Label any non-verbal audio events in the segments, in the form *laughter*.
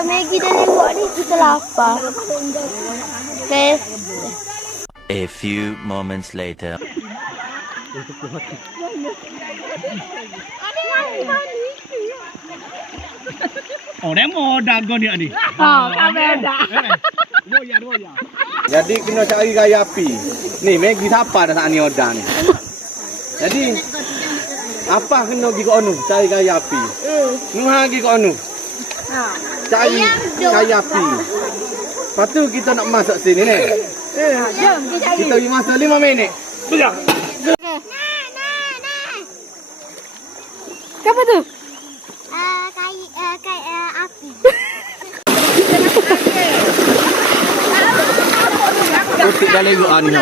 makan Maggi dan lewat ni kita lapar. Okay. A few moments later. Oh, demo dago dia ni. Ha, kamera dah. Boya, boya. Jadi kena cari gaya api. Ni Maggi siapa dah ni ni. Jadi apa kena pergi ke onu cari gaya api. Hmm. Nuha pergi ke onu Ha. cari gaya api. Lepas tu kita nak masuk sini ni. Hmm, jom kita cari. Kita pergi masuk 5 minit. Boya. Apa tu? Uh, kai, uh, kai, uh, api. Kutik dah lego ah ni.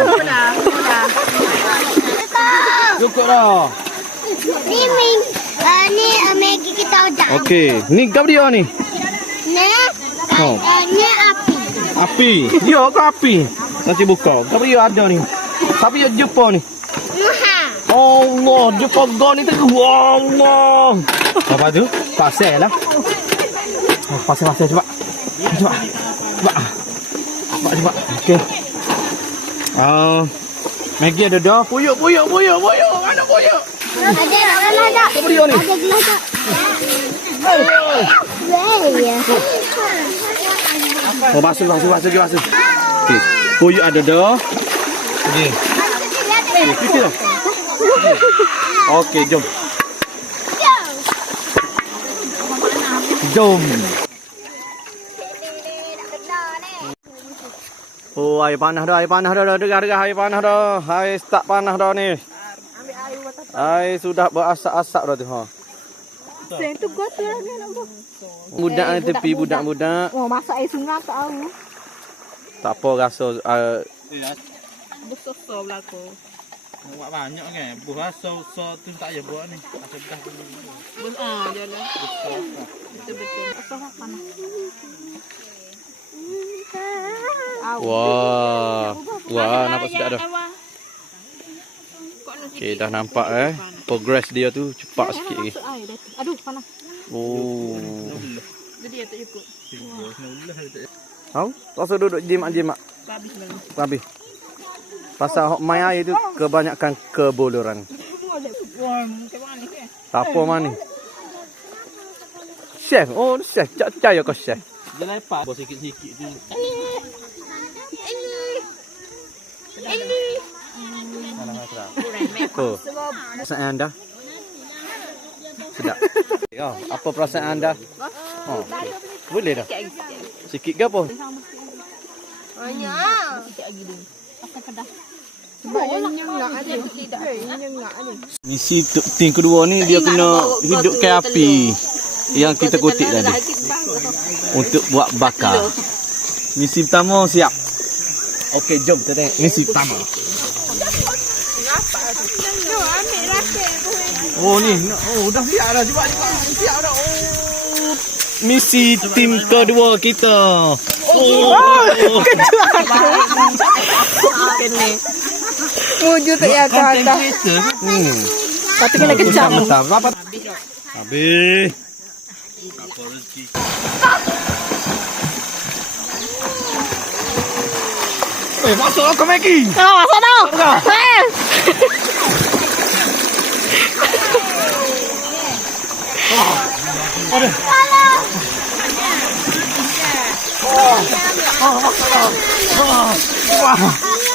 Cukup dah. Ni uh, Maggi kita udah. Okey, ni kau dia ni. Ni, Oh. uh, ni api. Api. Dia ke api? Nanti buka. Kau dia ada ni. Siapa yang jumpa ni? Allah, jumpa kau ni tu. Allah. Apa tu? Pasal lah. Oh, pasal pasal cepat. Cepat. Cepat. Cepat cepat. Okey. Ah, Maggi ada dah. Puyuk, puyuk, puyuk, puyuk. Mana puyuk? Ada, ni? Oh, basuh, basuh, basuh, basuh. Okey. Puyuk ada dah. Okey. Okey, fikir dah. Okey, jom. Jom. Oh, air panas dah, air panas dah, dah dengar dengar air panas dah. Air start panas dah ni. Air sudah berasak-asak dah tu ha. Sen tu kau tu lagi nak buat. Budak ni tepi budak-budak. Oh, masak air sungai tak tahu. Tak apa rasa uh, Besar-besar belako. Buat banyak kan. Buah so so tu tak payah buat ni. Macam dah dulu. Ah, jalan. Betul-betul. Besar panas. Wah. Wah, nampak sedap dah. Okey, dah nampak eh. Progress dia tu cepat sikit lagi. Aduh, panas. Oh. Jadi dia tak cukup. Tahu? Pasal duduk jimat-jimat. Habis dah. Habis. Pasal hok mai air tu kebanyakan kebuluran. Ni? Tak apa mana. Chef. Oh, chef. Cak percaya kau chef. Dia lepas. Buat sikit-sikit tu. Oh. Perasaan anda? Sedap. Ya, apa perasaan anda? Oh. Boleh dah. Sikit ke apa? Sebab yang nyengak aja. Yang nyengak aja. Misi tim kedua ni dia kena hidupkan api yang kita kutip tadi untuk buat bakar. Misi pertama siap. Okey, jom kita tengok misi pertama. Oh ni, oh dah siap dah. Cepat cepat siap dah. Oh. Misi tim kedua kita. Oh, *laughs* Muju tak ya kau atas. Hmm. Tapi kena kecam. Bentar, berapa? Habis. Eh, masuk aku Maggie. Kau masuk dah. Eh.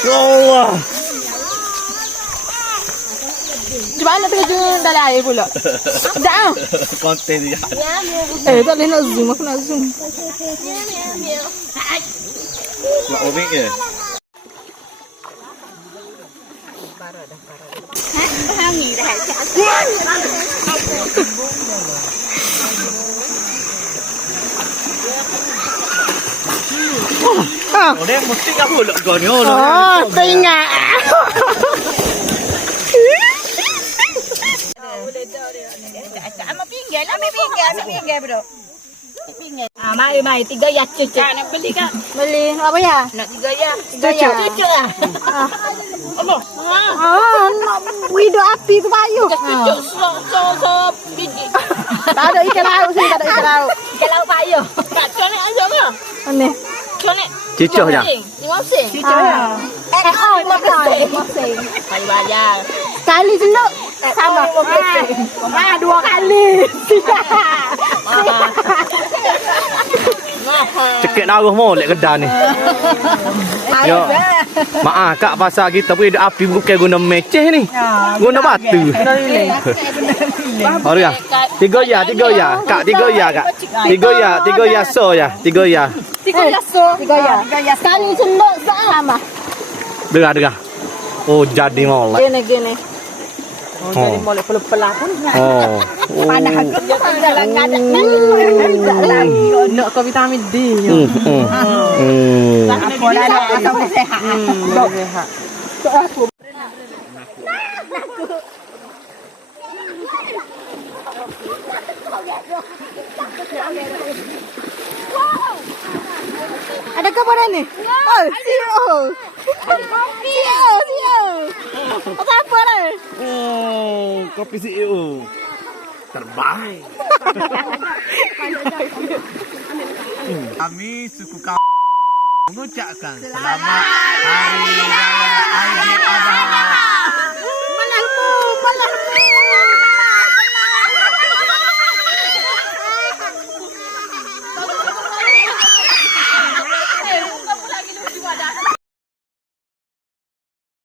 Ya Allah. Macam mana terjun dalam air pula? Tak ah. Konten dia. Eh, tak boleh nak zoom. Aku nak zoom. Nak obeng ke? Oh, dia mesti kau pula kau ni. Oh, Oh, teringat. Ah, mari mari tiga ya cucu. Nak beli kan? Beli apa ya? Nak tiga ya. Tiga ya. Cucu ah. Apa? Ah, nak hidup api tu payu. Cucu so so so biji. Tak ada ikan laut sini, tak ada ikan laut. Ikan laut payu. Tak cari Ini. Cicoh je. Lima sen. Cucuk ya. Eh, oh, lima sen. Lima sen. Kali bayar. Sekali celuk. Sama. Ah, dua kali. Cekik darah molek kedah ni. Yo. Maaf kak pasal kita ada api bukan guna meceh ni. Guna batu. Oh ya. Tiga ya, tiga ya. Kak tiga ya kak. Tiga ya, tiga ya so ya. Tiga ya. Tiga ya so. Tiga ya. Sekali celuk sama. Dengar dengar. Oh jadi molek. Gini gini. Oh. Boleh pun. Oh. *laughs* Panah aku. Jalan ngadak lagi. Nak kau vitamin D. Hmm. Hmm. Hmm. Apa dah nak atau sehat. Sehat. Ada kabar ni? Oh, CEO. CEO, CEO. Apa apa lah? Oh, kopi CEO. Terbaik. *laughs* Kami suku kau mengucapkan selamat hari raya Aidil Adha. Malahmu, malahmu.